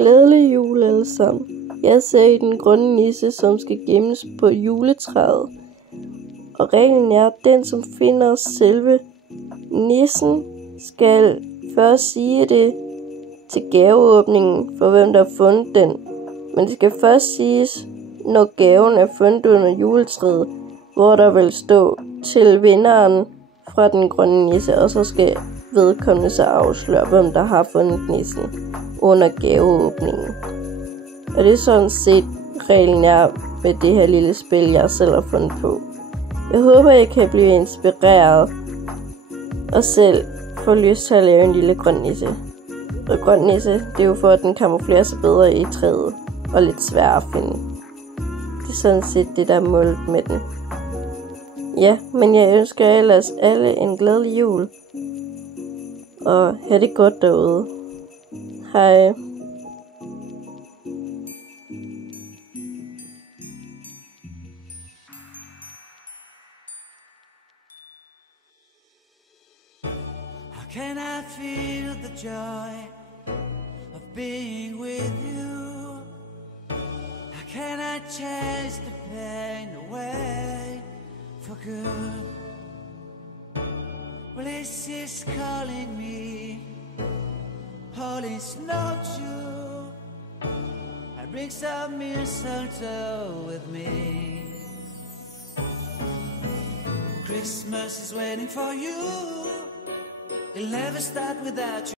Glædelig jul alle sammen. Jeg ser den grønne nisse, som skal gemmes på juletræet. Og reglen er, at den som finder selve nissen, skal først sige det til gaveåbningen for hvem der har fundet den. Men det skal først siges, når gaven er fundet under juletræet, hvor der vil stå til vinderen fra den grønne nisse, og så skal vedkommende så afsløre, hvem der har fundet nissen under gaveåbningen. Og det er sådan set reglen er med det her lille spil, jeg selv har fundet på. Jeg håber, I kan blive inspireret og selv få lyst til at lave en lille grøn nisse. Og grøn nisse, det er jo for, at den kamuflerer sig bedre i træet og lidt sværere at finde. Det er sådan set det, der er målet med den. Ja, men jeg ønsker ellers alle en glædelig jul. Og have det godt derude. Hej. How can I feel the joy of being with you? How can I chase the pain away for good? Well, this is calling me, holy snowshoe. I bring some mistletoe with me. Christmas is waiting for you. It'll never start without you.